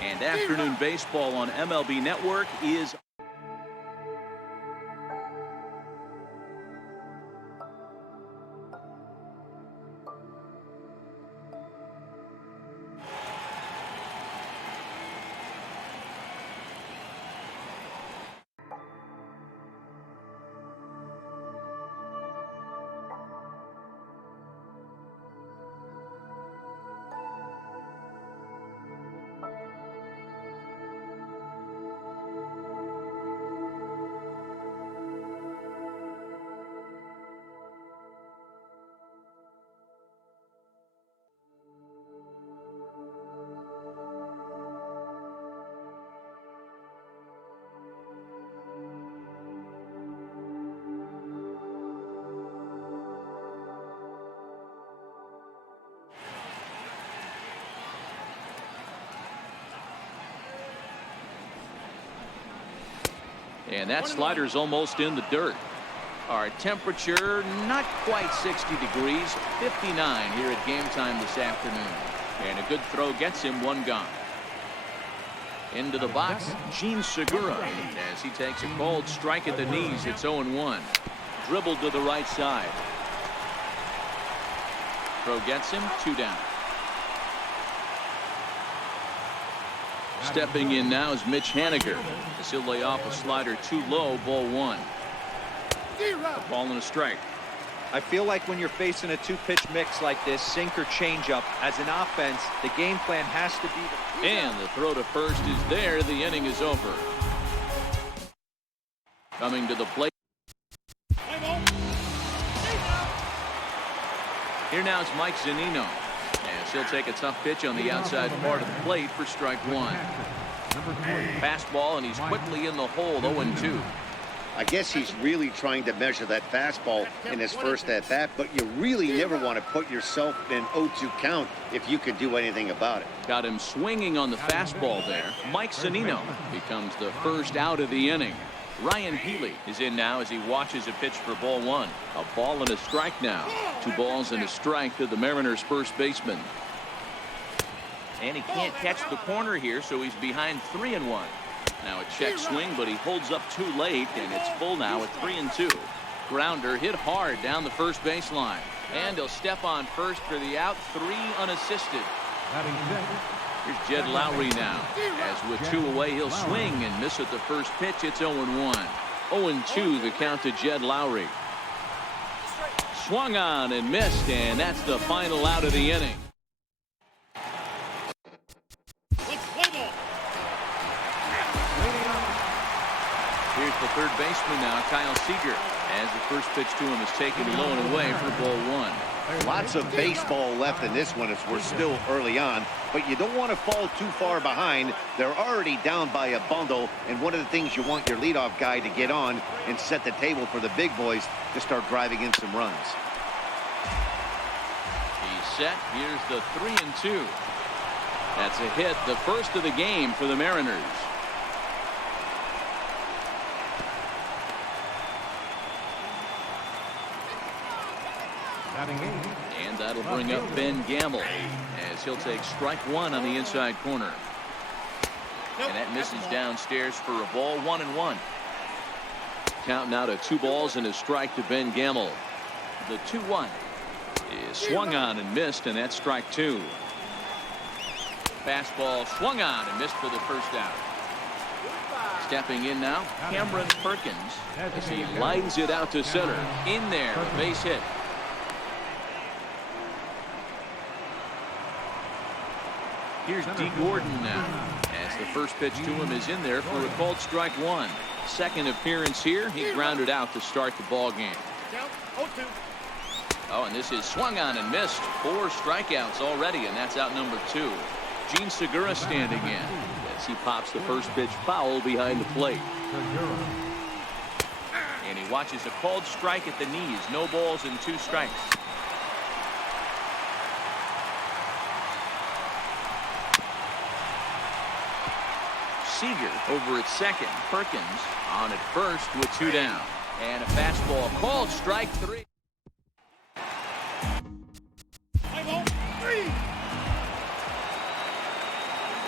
And afternoon baseball on MLB Network is and that slider's almost in the dirt. Our temperature not quite 60 degrees, 59 here at game time this afternoon. And a good throw gets him one gone. Into the box, Gene Segura as he takes a cold strike at the knees. It's 0-1. Dribbled to the right side. Throw gets him, 2 down. Stepping in now is Mitch Haniger as he'll lay off a slider too low, ball 1. A ball and a strike. I feel like when you're facing a 2-pitch mix like this, sink or change up, as an offense, the game plan has to be and the throw to first is there. The inning is over. Coming to the plate. Here now is Mike Zunino. As he'll take a tough pitch on the outside part of the plate for strike 1. Fastball, and he's quickly in the hole, 0-2. I guess he's really trying to measure that fastball in his first at bat, but you really never want to put yourself in an 0-2 count if you could do anything about it. Got him swinging on the fastball there. Mike Zunino becomes the first out of the inning. Ryan Healy is in now as he watches a pitch for ball 1. A ball and a strike now. 2 balls and a strike to the Mariners first baseman. And he can't catch the corner here, so he's behind 3-1. Now a check swing, but he holds up too late, and it's full now at 3-2. Grounder hit hard down the first baseline. And he'll step on first for the out, 3 unassisted. Here's Jed Lowry now. As with 2 away, he'll swing and miss at the first pitch. It's 0-1. 0-2 the count to Jed Lowry. Swung on and missed, and that's the final out of the inning. Here's the third baseman now, Kyle Seager, as the first pitch to him is taken low and away for ball 1. Lots of baseball left in this one as we're still early on, but you don't want to fall too far behind. They're already down by a bundle, and one of the things you want your leadoff guy to get on and set the table for the big boys to start driving in some runs. He's set. Here's the 3-2. That's a hit, the first of the game for the Mariners. And that'll bring up Ben Gamble as he'll take strike one on the inside corner. And that misses downstairs for a ball, 1-1. Count now to 2 balls and a strike to Ben Gamble. The 2-1 is swung on and missed, and that's strike 2. Fastball swung on and missed for the first out. Stepping in now, Cameron Perkins as he lines it out to center. In there, a base hit. Here's D. Gordon now as the first pitch to him is in there for a called strike 1. Second appearance here. He grounded out to start the ball game. Oh, and this is swung on and missed. 4 strikeouts already, and that's out number 2. Gene Segura standing in as he pops the first pitch foul behind the plate. And he watches a called strike at the knees. No balls and 2 strikes. Seager over at second. Perkins on at first with 2 down. And a fastball called strike 3.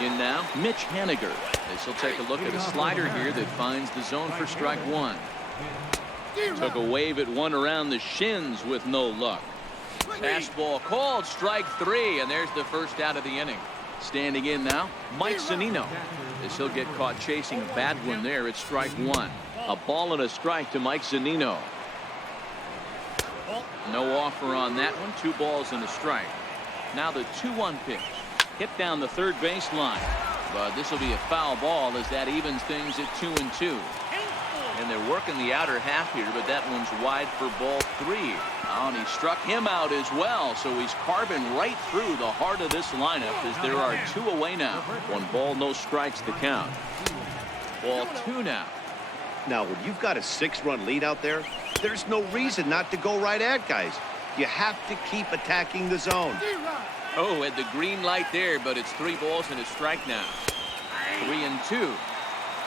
In now, Mitch Haniger as he'll take a look at a slider here that finds the zone for strike 1. Took a wave at one around the shins with no luck. Fastball called strike 3, and there's the first out of the inning. Standing in now, Mike Zunino as he'll get caught chasing a bad one there at strike 1. A ball and a strike to Mike Zunino. No offer on that one. 2 balls and a strike. Now the 2-1 pitch. Hit down the third baseline, but this will be a foul ball as that evens things at 2-2. And they're working the outer half here, but that one's wide for ball 3. Oh, and he struck him out as well, so he's carving right through the heart of this lineup as there are 2 away now. 1 ball, no strikes to count. Ball 2 now. Now, when you've got a 6-run lead out there, there's no reason not to go right at guys. You have to keep attacking the zone. Oh, had the green light there, but it's 3 balls and a strike now. 3-2.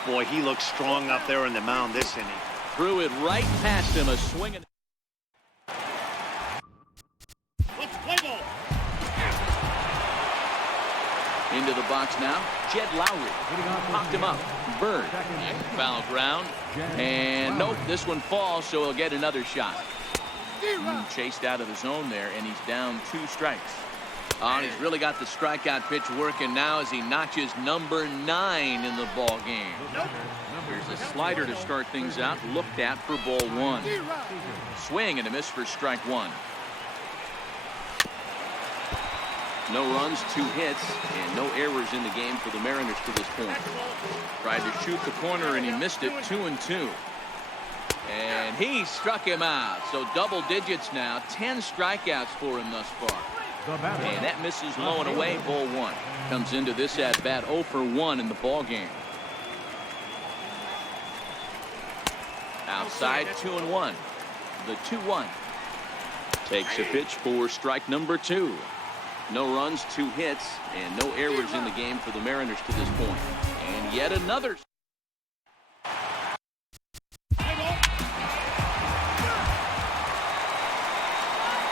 Boy, he looks strong up there on the mound this inning. Threw it right past him, a swing. Into the box now, Jed Lowry. Popped him up. Bird. Foul ground. And nope, this one falls, so he'll get another shot. Chased out of the zone there, and he's down 2 strikes. Oh, and he's really got the strikeout pitch working now as he notches number 9 in the ball game. Here's a slider to start things out, looked at for ball 1. Swing and a miss for strike 1. No runs, 2 hits, and no errors in the game for the Mariners to this point. Tried to shoot the corner, and he missed it. 2-2. And he struck him out. So double digits now. 10 strikeouts for him thus far. And that misses low and away. Ball 1. Comes into this at bat 0 for 1 in the ball game. Outside 2-1. The 2-1. Takes a pitch for strike number 2. No runs, 2 hits, and no errors in the game for the Mariners to this point. And yet another.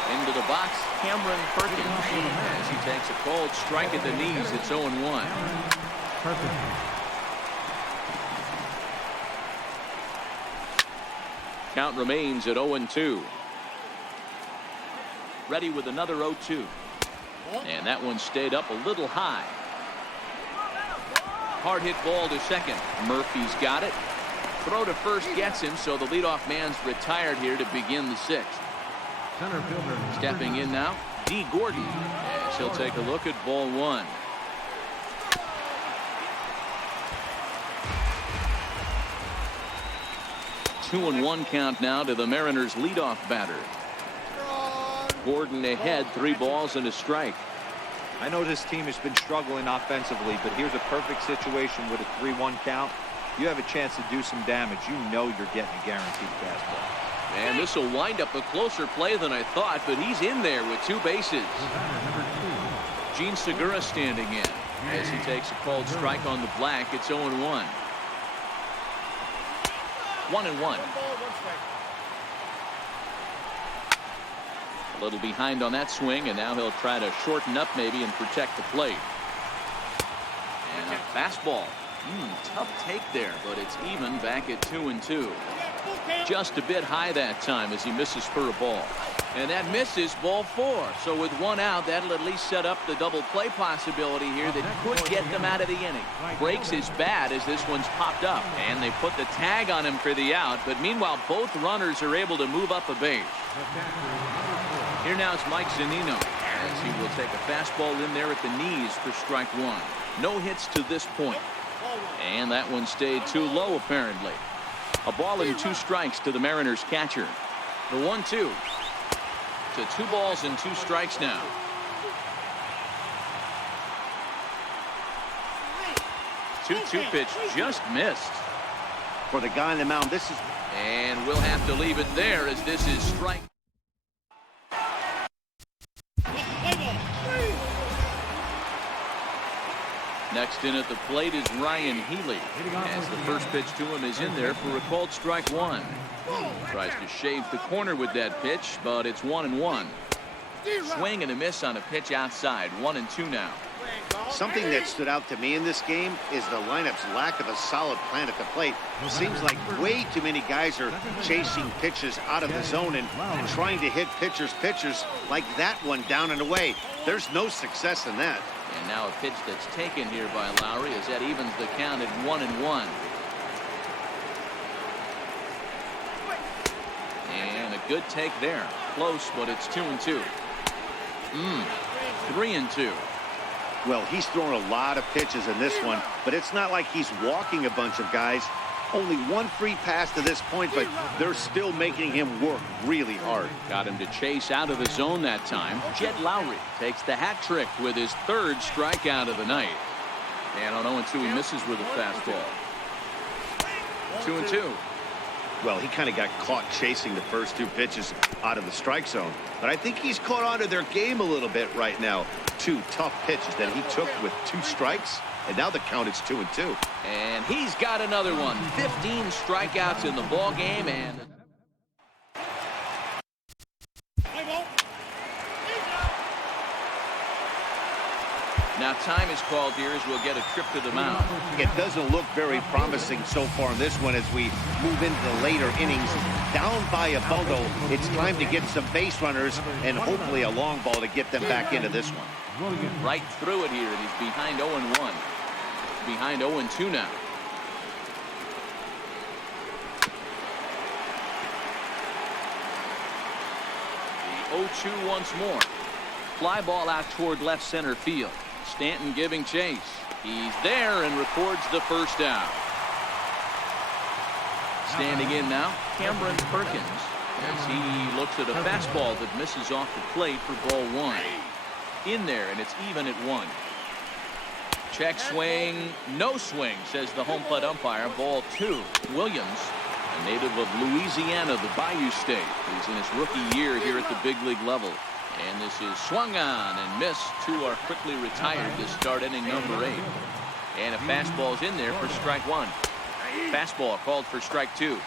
Into the box, Cameron Perkins as he takes a cold strike at the knees. It's 0-1. Count remains at 0-2. Ready with another 0-2. And that one stayed up a little high. Hard hit ball to second. Murphy's got it. Throw to first gets him, so the leadoff man's retired here to begin the 6th. Stepping in now, D. Gordon, as he'll take a look at ball 1. Two and 1 count now to the Mariners' leadoff batter. Gordon ahead, 3 balls and a strike. I know this team has been struggling offensively, but here's a perfect situation with a 3-1 count. You have a chance to do some damage. You know you're getting a guaranteed fastball. And this will wind up a closer play than I thought, but he's in there with 2 bases. Gene Segura standing in as he takes a called strike on the black. It's 0-1. 1-1. A little behind on that swing, and now he'll try to shorten up maybe and protect the plate. And a fastball. Tough take there, but it's even back at 2-2. Just a bit high that time as he misses for a ball. And that misses, ball 4. So with one out, that'll at least set up the double play possibility here that could get them out of the inning. Breaks is bad as this one's popped up. And they put the tag on him for the out. But meanwhile, both runners are able to move up a base. Here now is Mike Zunino as he will take a fastball in there at the knees for strike 1. No hits to this point. And that one stayed too low apparently. A ball and 2 strikes to the Mariners catcher. The 1-2. To 2 balls and 2 strikes now. Two pitch just missed. For the guy on the mound, this is... And we'll have to leave it there as this is strike. Next in at the plate is Ryan Healy as the first pitch to him is in there for a called strike 1. Tries to shave the corner with that pitch, but it's 1-1. Swing and a miss on a pitch outside. 1-2 now. Something that stood out to me in this game is the lineup's lack of a solid plan at the plate. Seems like way too many guys are chasing pitches out of the zone and trying to hit pitchers like that one down and away. There's no success in that. And now a pitch that's taken here by Lowry as that evens the count at 1-1. And a good take there. Close, but it's 2-2. 3-2. Well, he's thrown a lot of pitches in this one, but it's not like he's walking a bunch of guys. Only 1 free pass to this point, but they're still making him work really hard. Got him to chase out of the zone that time. Jed Lowry takes the hat trick with his 3rd strikeout of the night. And on 0-2, he misses with a fastball. 2-2. Well, he kind of got caught chasing the first 2 pitches out of the strike zone. But I think he's caught on to their game a little bit right now. 2 tough pitches that he took with 2 strikes. And now the count is 2-2. And he's got another one. 15 strikeouts in the ball game. And now time is called here as we'll get a trip to the mound. It doesn't look very promising so far in this one as we move into the later innings. Down by a bundle, it's time to get some base runners and hopefully a long ball to get them back into this one. Right through it here, and he's behind 0-1. Behind 0-2 now. The 0-2 once more. Fly ball out toward left center field. Stanton giving chase. He's there and records the first out. Standing in now, Cameron Perkins as he looks at a fastball that misses off the plate for ball 1. In there, and it's even at 1. Check swing, no swing, says the home plate umpire. Ball 2. Williams, a native of Louisiana, the Bayou State. He's in his rookie year here at the big league level. And this is swung on and missed. 2 are quickly retired to start inning number 8. And a fastball's in there for strike 1. Fastball called for strike 2.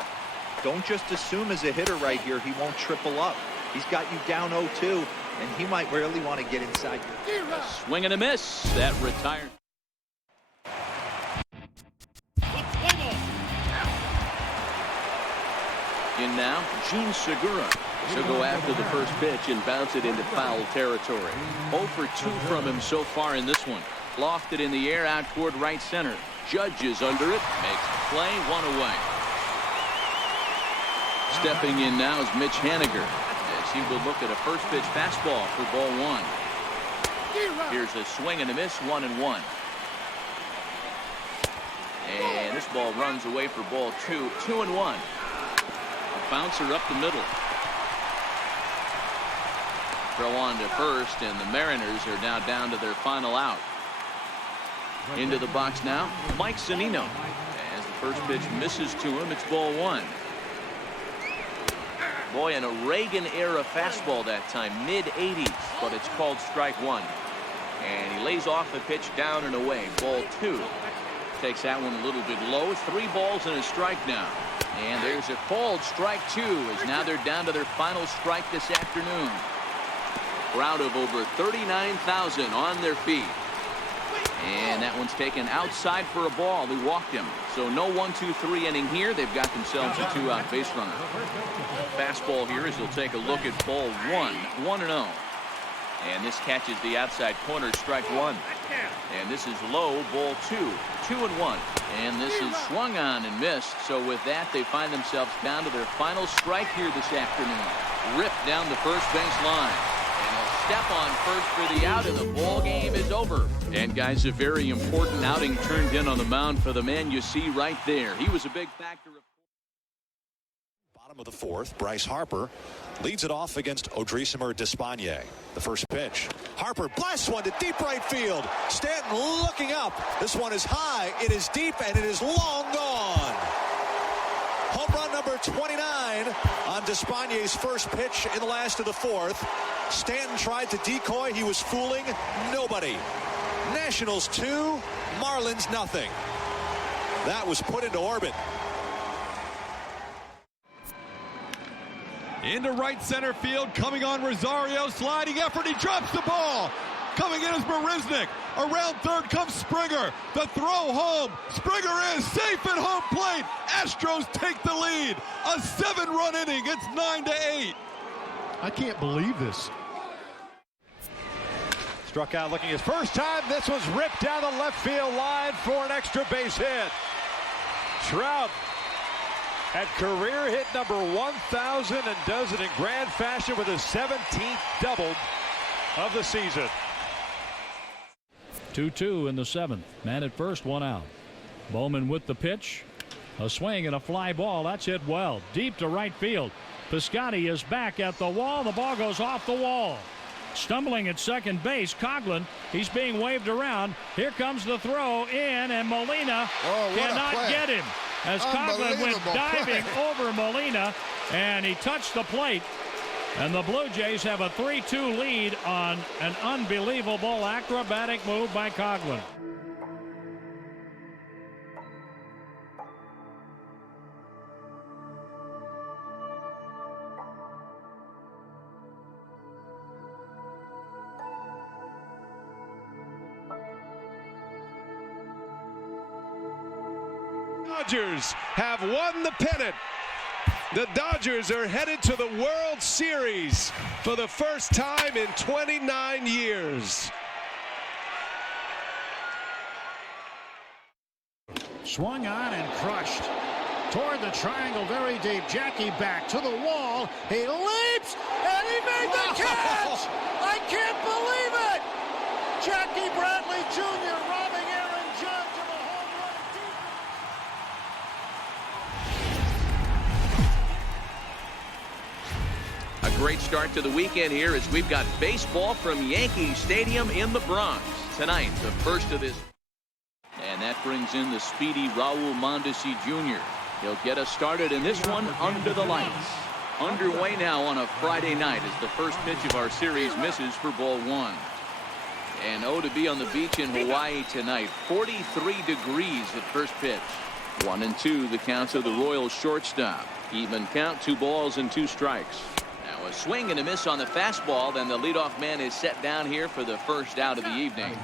Don't just assume as a hitter right here he won't triple up. He's got you down 0-2, and he might really want to get inside your... A swing and a miss. That retired. In now, Gene Segura. He'll go after the first pitch and bounce it into foul territory. 0 for 2 from him so far in this one. Lofted in the air out toward right center. Judge is under it. Makes the play. 1 away. Stepping in now is Mitch Haniger as he will look at a first pitch fastball for ball 1. Here's a swing and a miss. 1-1. And this ball runs away for ball 2. 2-1. A bouncer up the middle. Throw on to first, and the Mariners are now down to their final out. Into the box now, Mike Zunino. As the first pitch misses to him, it's ball 1. Boy, an Reagan-era fastball that time, mid-80s, but it's called strike 1. And he lays off the pitch down and away. Ball 2. Takes that one a little bit low. 3 balls and a strike now. And there's a called strike 2 as now they're down to their final strike this afternoon. crowd of over 39,000 on their feet. And that one's taken outside for a ball. He walked him. So no 1-2-3 inning here. They've got themselves a 2-out base runner. Fastball here as they'll take a look at ball 1, 1-0. And this catches the outside corner, strike 1. And this is low, ball 2, 2-1. And this is swung on and missed. So with that, they find themselves down to their final strike here this afternoon. Ripped down the first base line. And a step on first for the out, and the ball game is over. And guys, a very important outing turned in on the mound for the man you see right there. He was a big factor. Bottom of the fourth, Bryce Harper leads it off against Odrisamer Despaigne. The first pitch. Harper blasts one to deep right field. Stanton looking up. This one is high, it is deep, and it is long gone. Home run number 29 on Despaigne's first pitch in the last of the fourth. Stanton tried to decoy. He was fooling nobody. Nationals 2, Marlins nothing. That was put into orbit. Into right center field, coming on Rosario, sliding effort, he drops the ball. Coming in is Marisnik. Around third comes Springer. The throw home. Springer is safe at home plate. Astros take the lead. A 7-run inning. It's 9-8. I can't believe this. Struck out looking his first time. This was ripped down the left field line for an extra base hit. Trout at career hit number 1,000 and does it in grand fashion with his 17th double of the season. 2-2 in the seventh. Man at first, 1 out. Bowman with the pitch. A swing and a fly ball. That's hit well. Deep to right field. Piscotty is back at the wall. The ball goes off the wall. Stumbling at second base, Coghlan. He's being waved around. Here comes the throw in, and Molina cannot get him. As Coghlan went diving over Molina, and he touched the plate. And the Blue Jays have a 3-2 lead on an unbelievable acrobatic move by Coghlan. Dodgers have won the pennant. The Dodgers are headed to the World Series for the first time in 29 years. Swung on and crushed. Toward the triangle, very deep. Jackie back to the wall. He leaps, and he made the catch! I can't believe it! Jackie Bradley Jr. robbing Aaron Judge of a home run. A great start to the weekend here as we've got baseball from Yankee Stadium in the Bronx. Tonight, the first of this. And that brings in the speedy Raul Mondesi Jr. He'll get us started in this one under the lights. Underway now on a Friday night as the first pitch of our series misses for ball 1. And to be on the beach in Hawaii tonight. 43 degrees at first pitch. 1-2 the counts of the Royals shortstop. Even count, 2 balls and 2 strikes. Now a swing and a miss on the fastball. Then the leadoff man is set down here for the first out of the evening.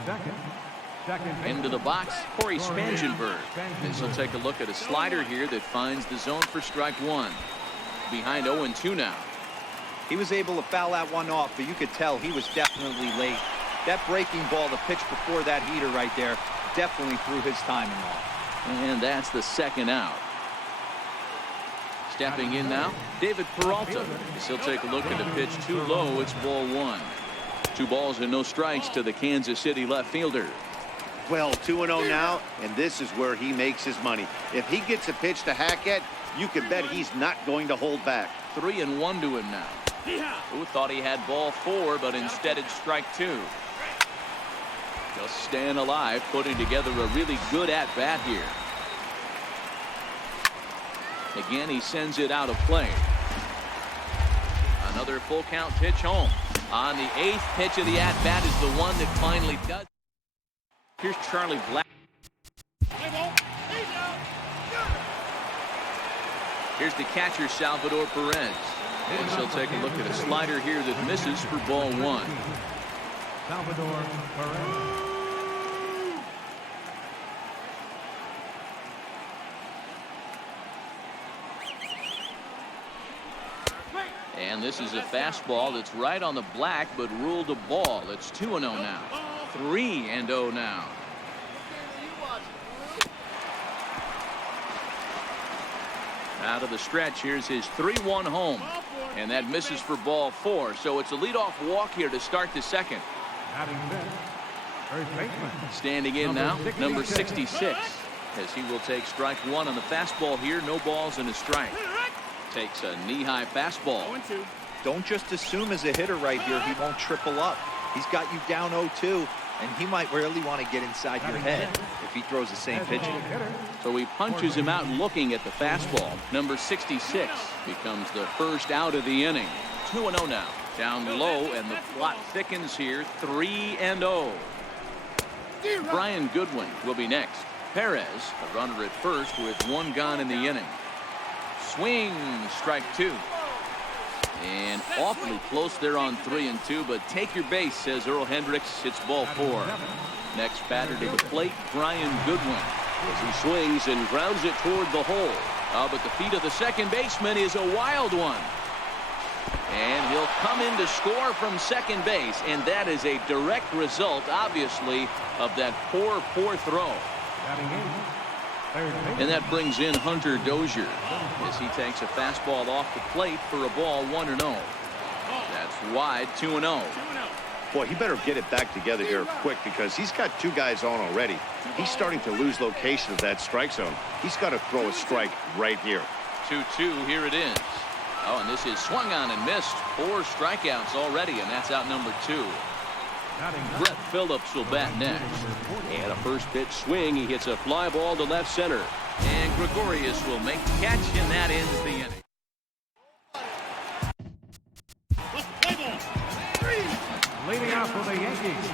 Into the box, Corey Spangenberg. This will take a look at a slider here that finds the zone for strike 1. Behind 0-2 now. He was able to foul that one off, but you could tell he was definitely late. That breaking ball, the pitch before that heater right there, definitely threw his timing off. And that's the second out. Stepping in now, David Peralta. He'll take a look at the pitch too low. It's ball 1. 2 balls and no strikes to the Kansas City left fielder. Well, 2-0 now, and this is where he makes his money. If he gets a pitch to hack at, you can bet he's not going to hold back. 3-1 to him now. Who thought he had ball 4, but instead it's strike 2. Just staying alive, putting together a really good at-bat here. Again, he sends it out of play. Another full count pitch home. On the 8th pitch of the at-bat is the one that finally does. Here's Charlie Black. Here's the catcher, Salvador Perez. And she'll take a look at a slider here that misses for ball one. Salvador Perez. And this is a fastball that's right on the black, but ruled a ball. It's 2-0 now. 3-0 now. Out of the stretch, here's his 3-1 home. And that misses for ball four. So it's a leadoff walk here to start the second. Standing in now, number 66. As he will take strike one on the fastball here. No balls and a strike. Takes a knee-high fastball. Don't just assume as a hitter right here he won't triple up. He's got you down 0-2, and he might really want to get inside your head if he throws the same pitch. So he punches him out looking at the fastball. Number 66 becomes the first out of the inning. 2-0 now. Down low, and the plot thickens here. 3-0. Brian Goodwin will be next. Perez, a runner at first with one gone in the inning. Swing, strike two. And awfully close there on 3-2, but take your base, says Earl Hendricks. It's ball four. Next batter to the plate, Brian Goodwin. As he swings and grounds it toward the hole. But the feet of the second baseman is a wild one. And he'll come in to score from second base. And that is a direct result, obviously, of that poor throw. And that brings in Hunter Dozier as he takes a fastball off the plate for a ball 1-0. That's wide. 2-0. Boy, he better get it back together here quick because he's got two guys on already. He's starting to lose location of that strike zone. He's got to throw a strike right here. 2-2. Here it is. And this is swung on and missed. 4 strikeouts already, and that's out number 2. Brett Phillips will bat next. And a first pitch swing. He hits a fly ball to left center. And Gregorius will make the catch, and that ends the inning. Leading off for the Yankees.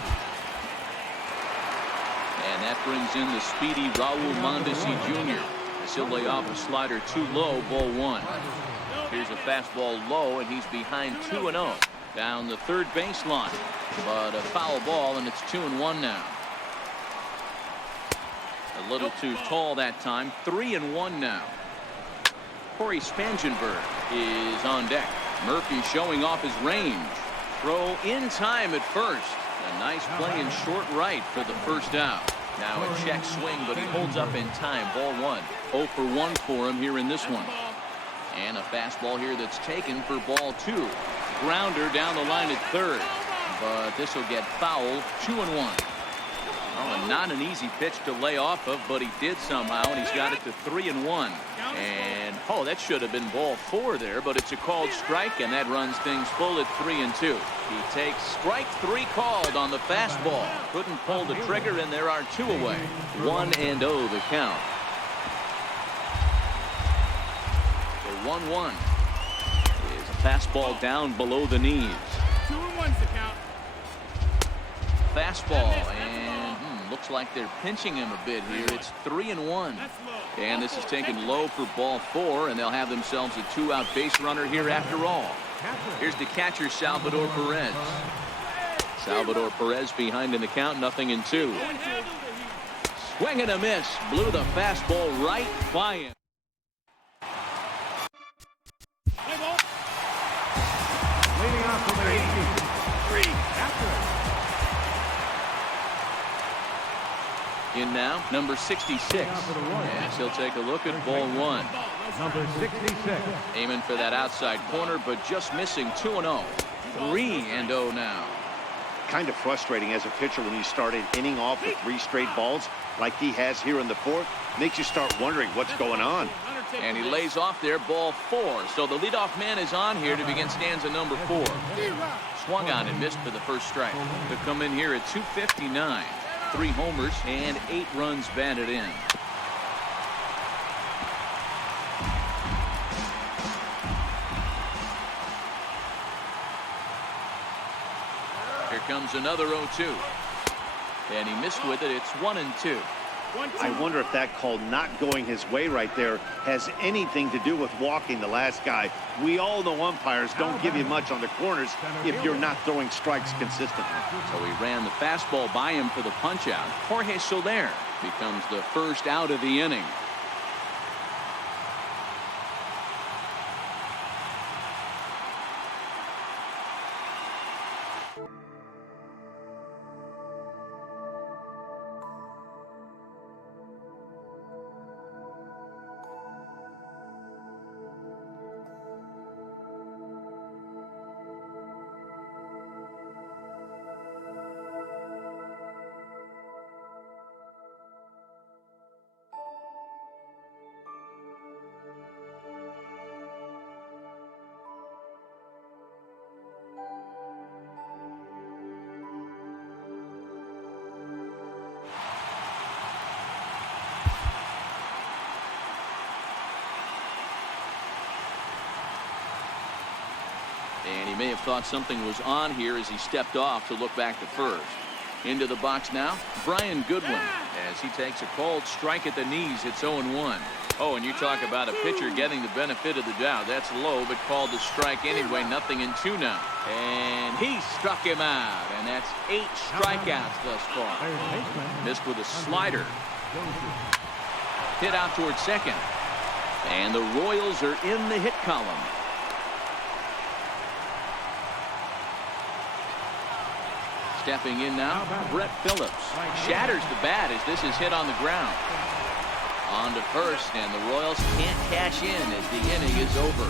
And that brings in the speedy Raul Mondesi Jr. as he'll lay off a slider too low, ball 1. Here's a fastball low, and he's behind 2-0. Down the third baseline, but a foul ball, and it's 2-1 now. A little too tall that time. 3-1 now. Corey Spangenberg is on deck. Murphy showing off his range. Throw in time at first. A nice play in short right for the first out. Now a check swing, but he holds up in time. Ball 1. 0 for 1 for him here in this one. And a fastball here that's taken for ball 2. Grounder down the line at third, but this will get foul. 2-1. And not an easy pitch to lay off of, but he did somehow, and he's got it to 3-1. And that should have been ball 4 there, but it's a called strike, and that runs things full at 3-2. He takes strike 3 called on the fastball. Couldn't pull the trigger, and there are 2 away. 1-0 the count. The 1-1. Fastball down below the knees. 2-1's the count. Fastball, and looks like they're pinching him a bit here. It's 3-1. And this is taken low for ball 4, and they'll have themselves a 2-out base runner here after all. Here's the catcher, Salvador Perez. Salvador Perez behind in the count, 0-2. Swing and a miss. Blew the fastball right by him. Leading off for the Yankees. In now, number 66. Yes, he'll take a look at ball 1. Number 66. Aiming for that outside corner, but just missing. 2-0. 3-0 now. Kind of frustrating as a pitcher when you start an inning off with 3 straight balls like he has here in the 4th. Makes you start wondering what's going on. And he lays off there, ball 4. So the leadoff man is on here to begin stanza number 4. Swung on and missed for the first strike. To come in here at 259. 3 homers and 8 runs batted in. Here comes another 0-2. And he missed with it. It's 1-2. I wonder if that call not going his way right there has anything to do with walking the last guy. We all know umpires don't give you much on the corners if you're not throwing strikes consistently. So he ran the fastball by him for the punch out. Jorge Soler becomes the first out of the inning. And he may have thought something was on here as he stepped off to look back to first. Into the box now, Brian Goodwin, as he takes a cold strike at the knees. It's 0-1. Oh, and you talk about a pitcher getting the benefit of the doubt. That's low, but called a strike anyway. 0-2 now. And he struck him out, and that's 8 strikeouts thus far. Missed with a slider. Hit out towards second. And the Royals are in the hit column. Stepping in now, Brett Phillips shatters the bat as this is hit on the ground. On to first, and the Royals can't cash in as the inning is over.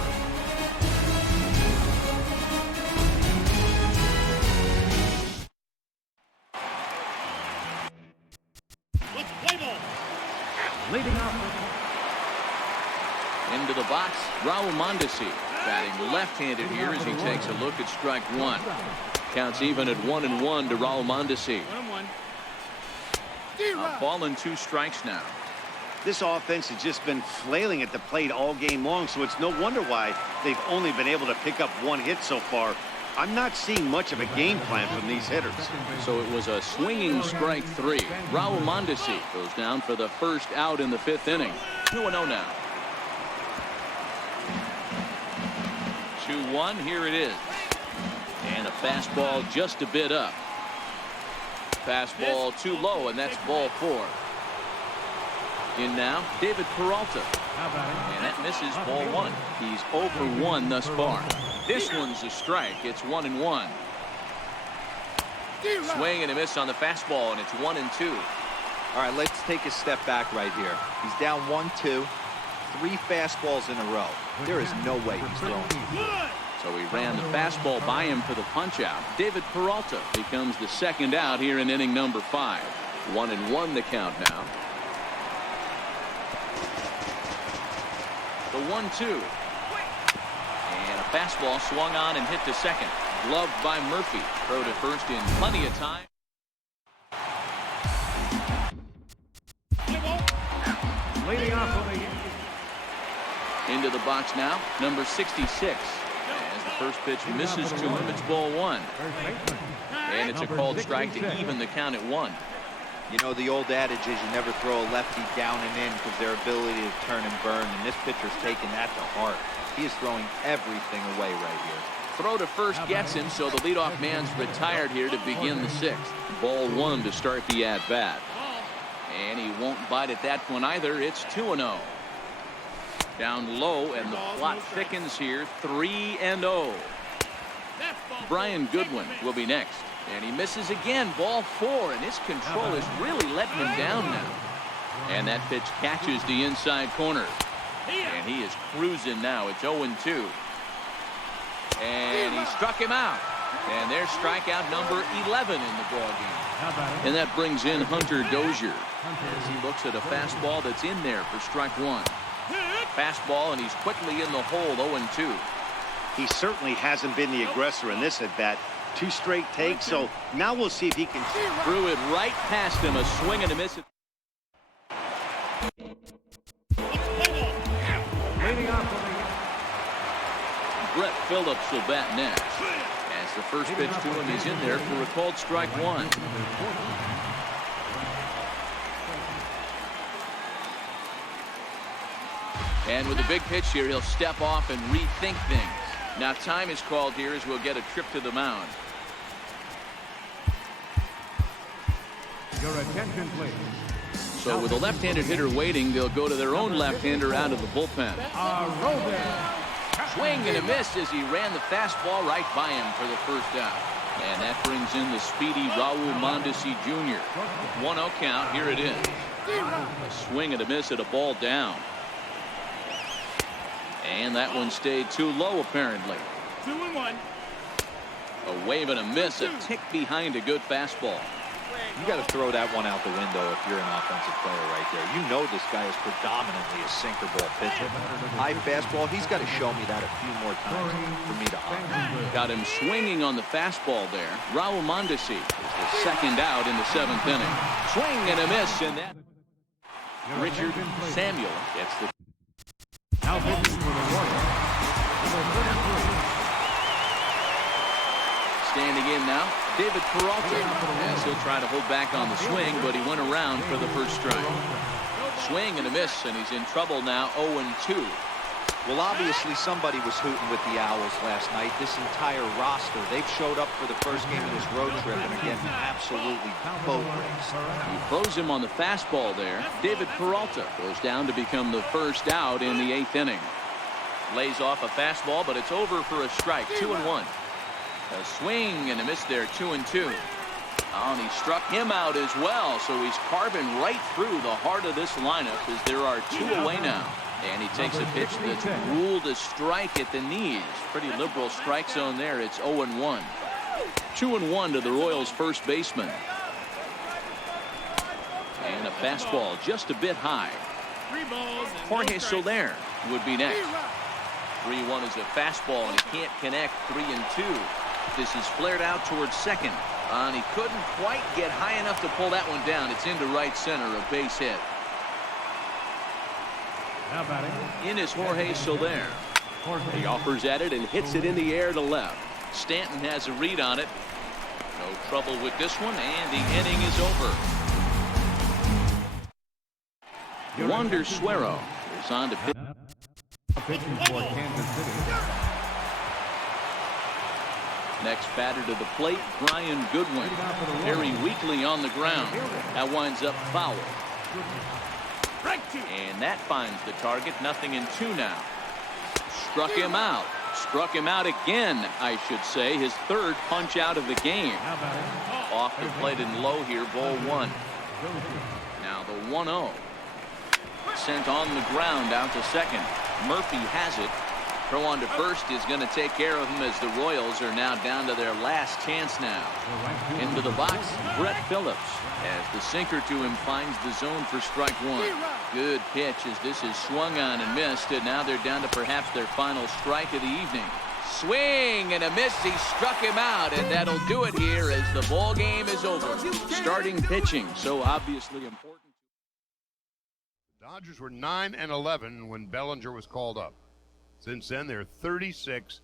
Leading off. Into the box, Raul Mondesi batting left-handed here as he takes a look at strike one. Counts even at 1-1 to Raul Mondesi. 1-1. A ball and 2 strikes now. This offense has just been flailing at the plate all game long, so it's no wonder why they've only been able to pick up 1 hit so far. I'm not seeing much of a game plan from these hitters. So it was a swinging strike 3. Raul Mondesi goes down for the first out in the 5th inning. 2-0 now. 2-1, here it is. And a fastball just a bit up. Fastball too low, and that's ball 4. In now, David Peralta. And that misses ball 1. He's 0 for 1 thus far. This one's a strike. It's 1-1. Swing and a miss on the fastball, and it's 1-2. All right, let's take a step back right here. He's down 1-2, 3 fastballs in a row. There is no way he's throwing. So he ran the fastball by him for the punch out. David Peralta becomes the second out here in inning number 5. 1-1 the count now. The 1-2. And a fastball swung on and hit to second. Gloved by Murphy. Throw to first in plenty of time. Leading off for the Into the box now, number 66. As the first pitch misses to him, it's ball 1. And it's a called strike to even the count at 1. You know, the old adage is you never throw a lefty down and in because their ability to turn and burn, and this pitcher's taking that to heart. He is throwing everything away right here. Throw to first gets him, so the leadoff man's retired here to begin the 6th. Ball 1 to start the at-bat. And he won't bite at that one either. It's 2-0. Down low, and the plot thickens here. 3-0. Brian Goodwin will be next. And he misses again. Ball 4, and his control is really letting him down now. And that pitch catches the inside corner. And he is cruising now. It's 0-2. And he struck him out. And there's strikeout number 11 in the ballgame. And that brings in Hunter Dozier as he looks at a fastball that's in there for strike 1. Fastball, and he's quickly in the hole. 0-2. He certainly hasn't been the aggressor in this at-bat. 2 straight takes, so now we'll see if he can. Threw it right past him. A swing and a miss. leading off for the Brett Phillips will bat next. As the first pitch to him, he's in there for a called strike 1. And with a big pitch here, he'll step off and rethink things. Now time is called here as we'll get a trip to the mound. Your attention, please. So with a left-handed hitter waiting, they'll go to their own left-hander out of the bullpen. Swing and a miss as he ran the fastball right by him for the first out. And that brings in the speedy Raul Mondesi Jr. 1-0 count. Here it is. A swing and a miss at a ball down. And that one stayed too low, apparently. 2-1. A wave and a miss, a tick behind a good fastball. You got to throw that one out the window if you're an offensive player right there. You know this guy is predominantly a sinker ball pitcher. High fastball, he's got to show me that a few more times for me to honor. Got him swinging on the fastball there. Raul Mondesi is the second out in the 7th inning. Swing and a miss, and that Richard Samuel gets the. Now pitching for the Warriors. Standing in now, David Peralta, as he'll try to hold back on the swing, but he went around for the first strike. Swing and a miss, and he's in trouble now, 0-2. Well, obviously somebody was hooting with the Owls last night. This entire roster, they've showed up for the first game of this road trip, and again, absolutely boat race. He froze him on the fastball there. David Peralta goes down to become the first out in the 8th inning. Lays off a fastball, but it's over for a strike, 2-1. A swing and a miss there, 2-2. And he struck him out as well, so he's carving right through the heart of this lineup as there are 2 away now. And he takes a pitch that's ruled a strike at the knees. Pretty liberal strike zone there. It's 0-1. 2-1 to the Royals' first baseman. And a fastball just a bit high. 3 balls. Jorge Soler would be next. 3-1 is a fastball, and he can't connect. 3-2. This is flared out towards second. And he couldn't quite get high enough to pull that one down. It's into right center, a base hit. Now batting. In is Jorge Soler. He offers at it and hits it in the air to left. Stanton has a read on it. No trouble with this one, and the inning is over. Wander Suero is on to pitch. Pitching for Kansas City. Next batter to the plate, Brian Goodwin. Very weakly on the ground. That winds up foul. And that finds the target. 0-2 now. Struck him out. Struck him out again, I should say. His third punch out of the game. Off the plate and low here, ball 1. Now the 1-0. Sent on the ground out to second. Murphy has it. Throw on to first is going to take care of him as the Royals are now down to their last chance now. Into the box, Brett Phillips, as the sinker to him finds the zone for strike 1. Good pitch as this is swung on and missed, and now they're down to perhaps their final strike of the evening. Swing and a miss. He struck him out, and that'll do it here as the ball game is over. Starting pitching, so obviously important. Dodgers were 9-11 when Bellinger was called up. Since then, they're 36-15.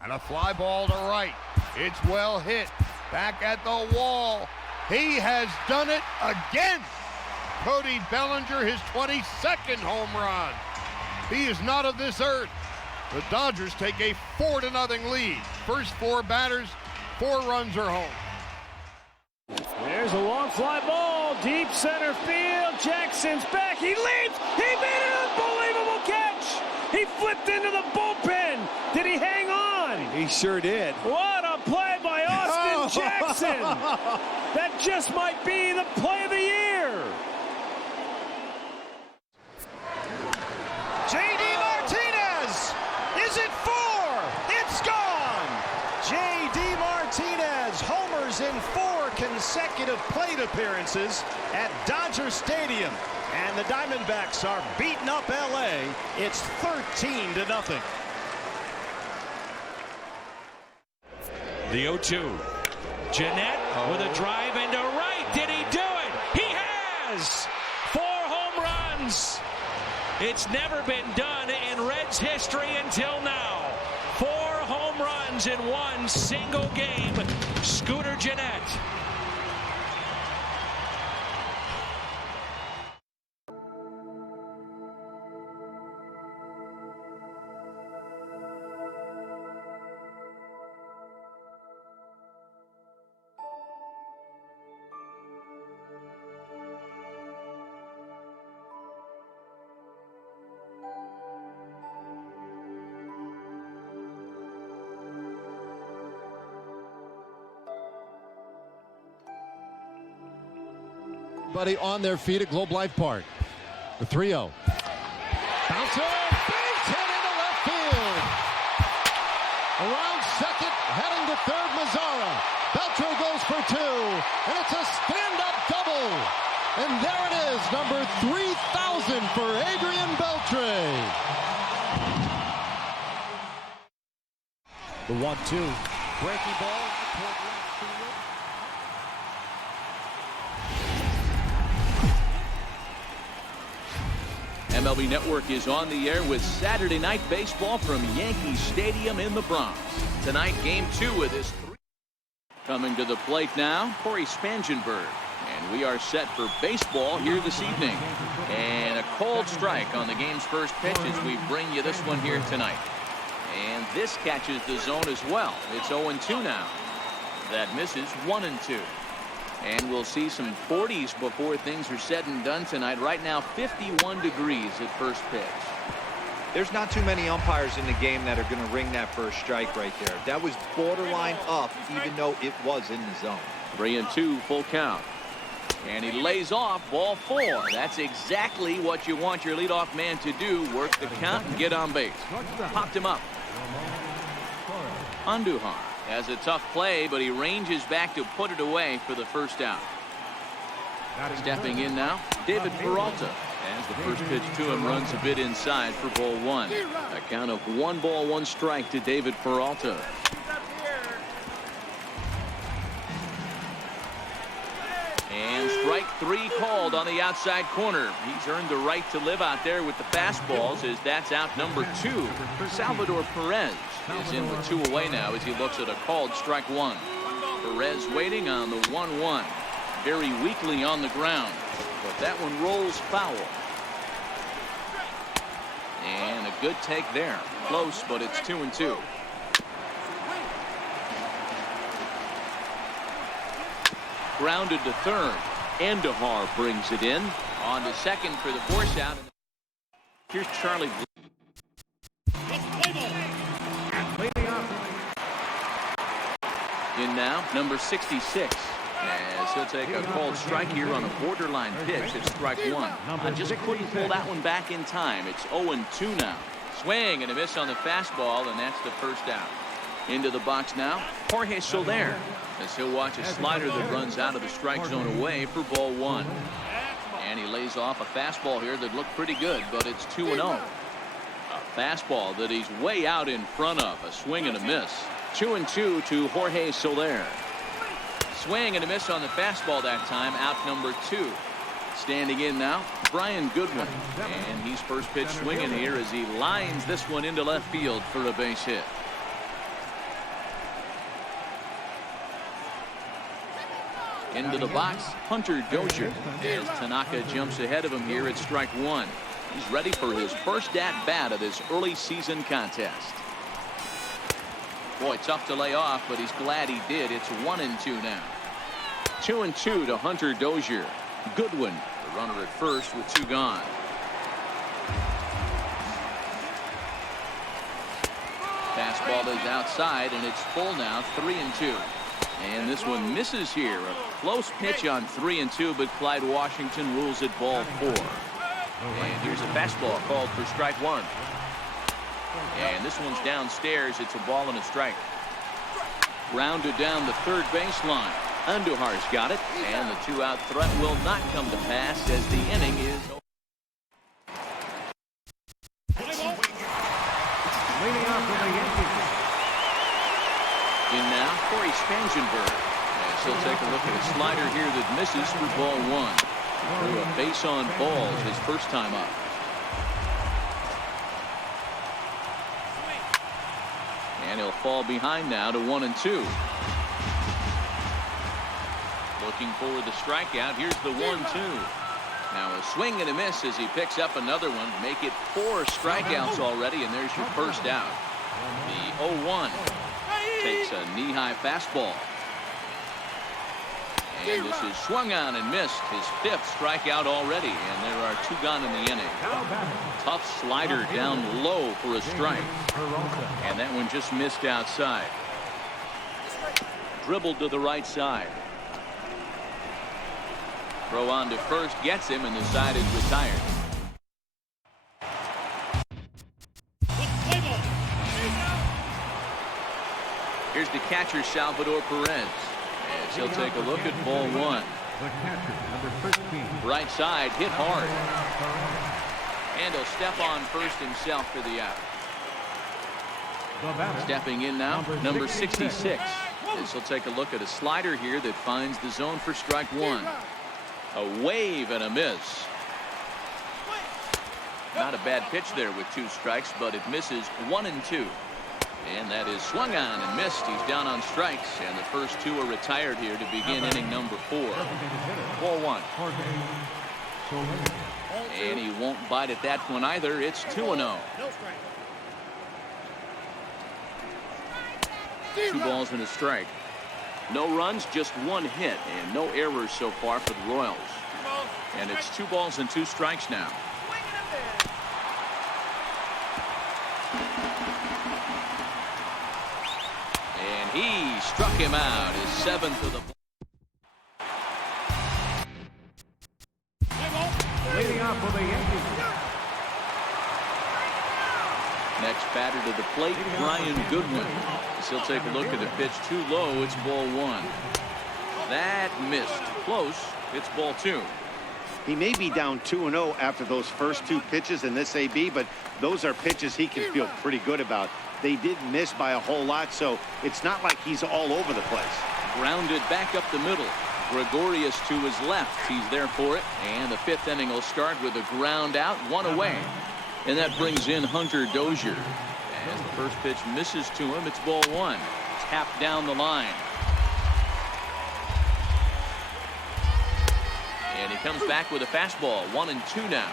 And a fly ball to right. It's well hit. Back at the wall. He has done it again. Cody Bellinger, his 22nd home run. He is not of this earth. The Dodgers take a 4-0 lead. First 4 batters, 4 runs are home. There's a long fly ball, deep center field. Jackson's back. He leaps. He made an unbelievable catch. He flipped into the bullpen. Did he hang on? He sure did. What a play by Austin Jackson. That just might be the play of the year. J.D. Martinez. Is it 4? It's gone. J.D. Martinez homers in 4 consecutive plate appearances at Dodger Stadium. And the Diamondbacks are beating up L.A. It's 13-0. The 0-2. Jeanette with a drive into right. Did he do it? He has! 4 home runs. It's never been done in Reds history until now. 4 home runs in one single game. Scooter Jeanette. Buddy on their feet at Globe Life Park. The 3-0. Bouncer, base hit into left field. Around second, heading to third, Mazzara. Beltre goes for 2, and it's a stand-up double. And there it is, number 3,000 for Adrian Beltre. The 1-2. Breaking ball toward left field. MLB Network is on the air with Saturday Night Baseball from Yankee Stadium in the Bronx. Tonight, Game 2 of this 3. Coming to the plate now, Corey Spangenberg. And we are set for baseball here this evening. And a cold strike on the game's first pitch as we bring you this one here tonight. And this catches the zone as well. It's 0-2 now. That misses 1-2. And we'll see some 40s before things are said and done tonight. Right now, 51 degrees at first pitch. There's not too many umpires in the game that are going to ring that first strike right there. That was borderline up, even though it was in the zone. 3-2, full count. And he lays off, ball 4. That's exactly what you want your leadoff man to do. Work the count and get on base. Popped him up. Andujar has a tough play, but he ranges back to put it away for the first out. Stepping in now, David Peralta. As the first pitch to him runs a bit inside for ball 1. A count of 1 ball, 1 strike to David Peralta. And strike 3 called on the outside corner. He's earned the right to live out there with the fastballs as that's out number 2. Salvador Perez is in with 2 away now as he looks at a called strike 1. Perez waiting on the 1-1. Very weakly on the ground, but that one rolls foul. And a good take there. Close, but it's 2-2. Grounded to third. Andujar brings it in. On to second for the force out. Here's Charlie. In now, number 66. As he'll take a called strike here on a borderline pitch at strike 1. Just couldn't pull that one back in time. It's 0-2 now. Swing and a miss on the fastball, and that's the first out. Into the box now, Jorge Soler, as he'll watch a slider that runs out of the strike zone away for ball 1. And he lays off a fastball here that looked pretty good, but it's 2-0. A fastball that he's way out in front of. A swing and a miss. 2-2 to Jorge Soler. Swing and a miss on the fastball that time. Out number 2. Standing in now, Brian Goodwin. And he's first pitch swinging here as he lines this one into left field for a base hit. Into the box, Hunter Dozier, as Tanaka jumps ahead of him here at strike 1. He's ready for his first at-bat of this early season contest. Boy, tough to lay off, but he's glad he did. It's 1-2 now. 2-2 to Hunter Dozier. Goodwin, the runner at first with 2 gone. Fastball is outside, and it's full now, 3-2. And this one misses here. A close pitch on 3-2, but Clyde Washington rules it ball 4. And here's a fastball called for strike 1. And this one's downstairs. It's a ball and a strike. Grounded down the third baseline. Andujar's got it, and the 2-out threat will not come to pass as the inning is over. Leading off for the Yankees. In now, Corey Spangenberg. As he'll take a look at a slider here that misses for ball 1. Threw a base on balls his first time up. And he'll fall behind now to 1-2. Looking for the strikeout. Here's the 1-2. Now a swing and a miss as he picks up another one. Make it 4 strikeouts already, and there's your first out. The 0-1 takes a knee-high fastball. And this is swung on and missed. His 5th strikeout already, and there are 2 gone in the inning. Tough slider down low for a strike. And that one just missed outside. Dribbled to the right side. Throw on to first gets him, and the side is retired. Here's the catcher, Salvador Perez, as he'll take a look at ball one. The catcher, number 13. Right side, hit hard. And he'll step on first himself for the out. Stepping in now, number 66. As he'll take a look at a slider here that finds the zone for strike one. A wave and a miss. Not a bad pitch there with 2 strikes, but it misses 1 and 2. And that is swung on and missed. He's down on strikes, and the first 2 are retired here to begin inning number 4. Ball 1. And he won't bite at that one either. It's 2-0. 2 balls and a strike. No runs, just 1 hit, and no errors so far for the Royals. And it's 2 balls and 2 strikes now. And he struck him out, his 7th of the ball. Leading off for the Yankees. Next batter to the plate, Brian Goodwin. As he'll take a look at the pitch too low. It's ball 1. That missed. Close. It's ball 2. He may be down 2-0 after those first 2 pitches in this AB, but those are pitches he can feel pretty good about. They did miss by a whole lot, so it's not like he's all over the place. Grounded back up the middle. Gregorius to his left. He's there for it. And the 5th inning will start with a ground out, 1 away. And that brings in Hunter Dozier. As the first pitch misses to him, it's ball 1. Tapped down the line. And he comes back with a fastball. 1-2 now.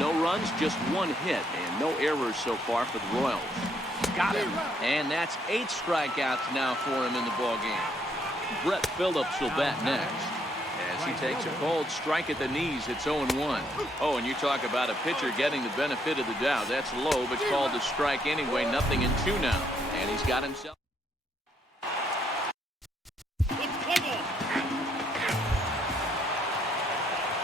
No runs, just 1 hit, and no errors so far for the Royals. Got him. And that's 8 strikeouts now for him in the ballgame. Brett Phillips will bat next. As he takes a cold strike at the knees, it's 0-1. Oh, and you talk about a pitcher getting the benefit of the doubt. That's low, but called a strike anyway. 0-2 now. And he's got himself.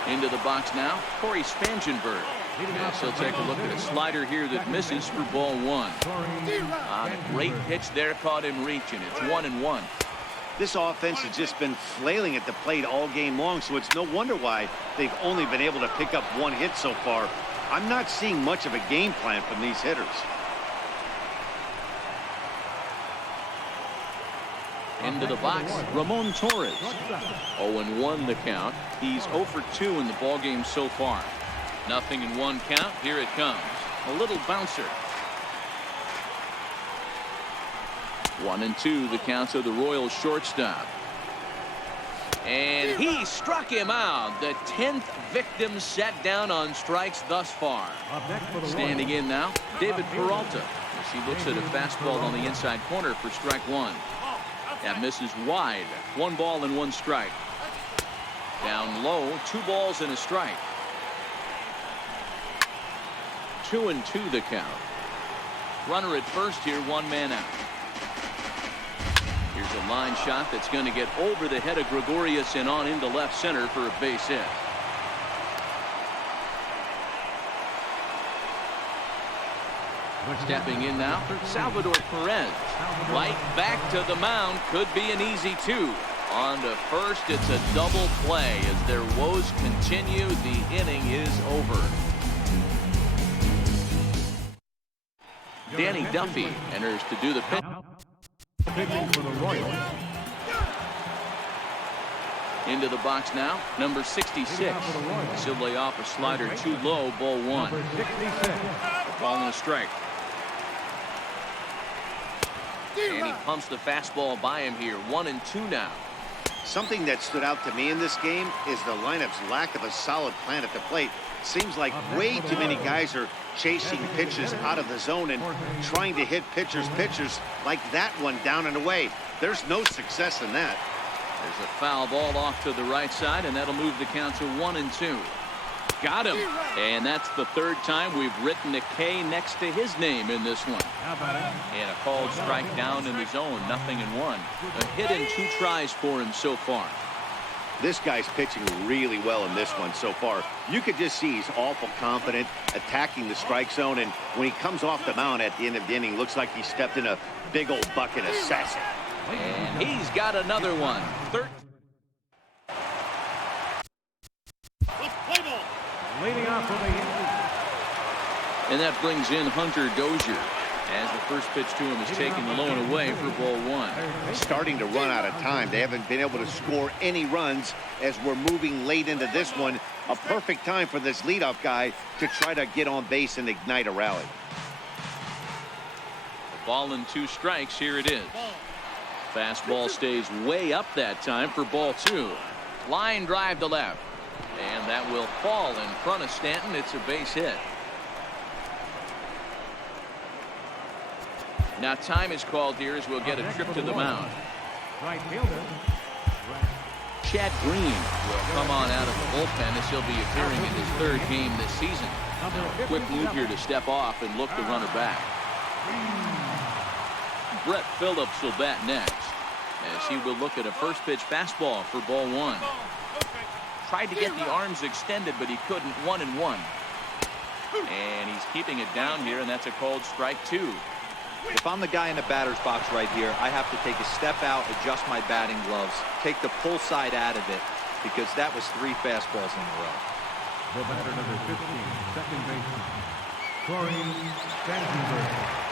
Into the box now, Corey Spangenberg. Yes, he'll take a look at a slider here that misses for ball 1. On a great pitch there, caught him reaching. It's 1-1. This offense has just been flailing at the plate all game long, so it's no wonder why they've only been able to pick up 1 hit so far. I'm not seeing much of a game plan from these hitters. Into the box, Ramon Torres. 0-1 the count. He's 0 for 2 in the ballgame so far. 0-1 count. Here it comes. A little bouncer. 1-2 the counts of the Royals shortstop. And he struck him out. The 10th victim set down on strikes thus far. Standing in now, David Peralta, as he looks at a fastball on the inside corner for strike 1. That misses wide. 1 ball and 1 strike. Down low, 2 balls and a strike. 2-2 the count. Runner at first here, 1 man out. Here's a line shot that's going to get over the head of Gregorius and on into left center for a base hit. Stepping in now, Salvador Perez. Right back to the mound. Could be an easy 2. On to first, it's a double play. As their woes continue, the inning is over. Danny Duffy enters to do the pitch. Pitching for the Royals. Into the box now, number 66. He'll lay off a slider too low, ball 1. A ball and a strike. And he pumps the fastball by him here. 1-2 now. Something that stood out to me in this game is the lineup's lack of a solid plan at the plate. Seems like way too many guys are chasing pitches out of the zone and trying to hit pitchers like that one down and away. There's no success in that. There's a foul ball off to the right side, and that'll move the count to 1-2. got him. And that's the third time we've written a K next to his name in this one. And a called strike down in the zone. 0-1. A hit in 2 tries for him so far. This guy's pitching really well in this one so far. You could just see he's awful confident attacking the strike zone, and when he comes off the mound at the end of the inning, looks like he stepped in a big old bucket of sassy. And he's got another one. Leading off for the Yankees. And that brings in Hunter Dozier as the first pitch to him is taken low and away for ball 1. Starting to run out of time. They haven't been able to score any runs as we're moving late into this one. A perfect time for this leadoff guy to try to get on base and ignite a rally. Ball and 2 strikes. Here it is. Fastball stays way up that time for ball 2. Line drive to left. And that will fall in front of Stanton. It's a base hit. Now time is called here as we'll get a trip to the mound. Right fielder. Chad Green will come on out of the bullpen as he'll be appearing in his 3rd game this season. Quick move here to step off and look the runner back. Brett Phillips will bat next as he will look at a first pitch fastball for ball 1. Tried to get the arms extended, but he couldn't. 1-1. And he's keeping it down here, and that's a called strike 2. If I'm the guy in the batter's box right here, I have to take a step out, adjust my batting gloves, take the pull side out of it, because that was 3 fastballs in a row. The batter number 15, second baseman, Corey Spangenberg.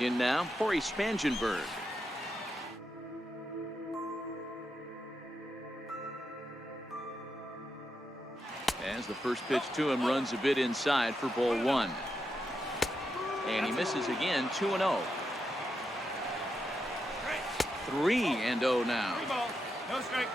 In now, Corey Spangenberg. As the first pitch to him runs a bit inside for ball 1. And he misses again. 2-0. 3-0 now. No strike.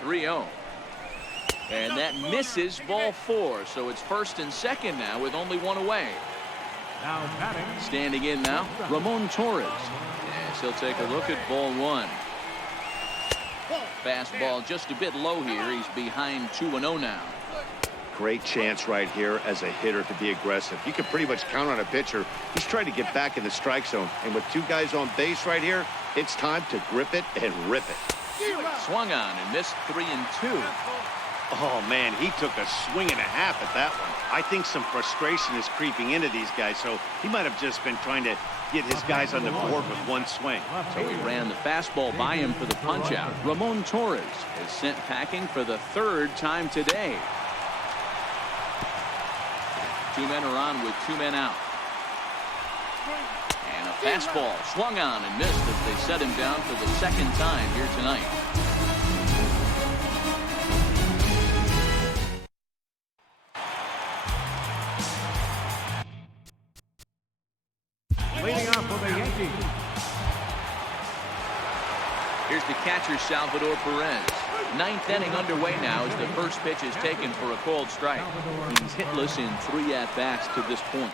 3-0. And that misses ball 4. So it's 1st and 2nd now with only 1 away. Now batting. Standing in now, Ramon Torres. Yes, he'll take a look at ball 1. Fastball just a bit low here. He's behind 2-0 now. Great chance right here as a hitter to be aggressive. You can pretty much count on a pitcher. He's trying to get back in the strike zone. And with 2 guys on base right here, it's time to grip it and rip it. Swung on and missed 3-2. Oh, man, he took a swing and a half at that one. I think some frustration is creeping into these guys, so he might have just been trying to get his guys on the board with 1 swing. So he ran the fastball by him for the punch-out. Ramon Torres is sent packing for the 3rd time today. 2 men are on with 2 men out. And a fastball swung on and missed as they set him down for the 2nd time here tonight. Leading off for the Yankees. Here's the catcher, Salvador Perez. 9th inning underway now as the first pitch is taken for a called strike. He's hitless in 3 at-bats to this point.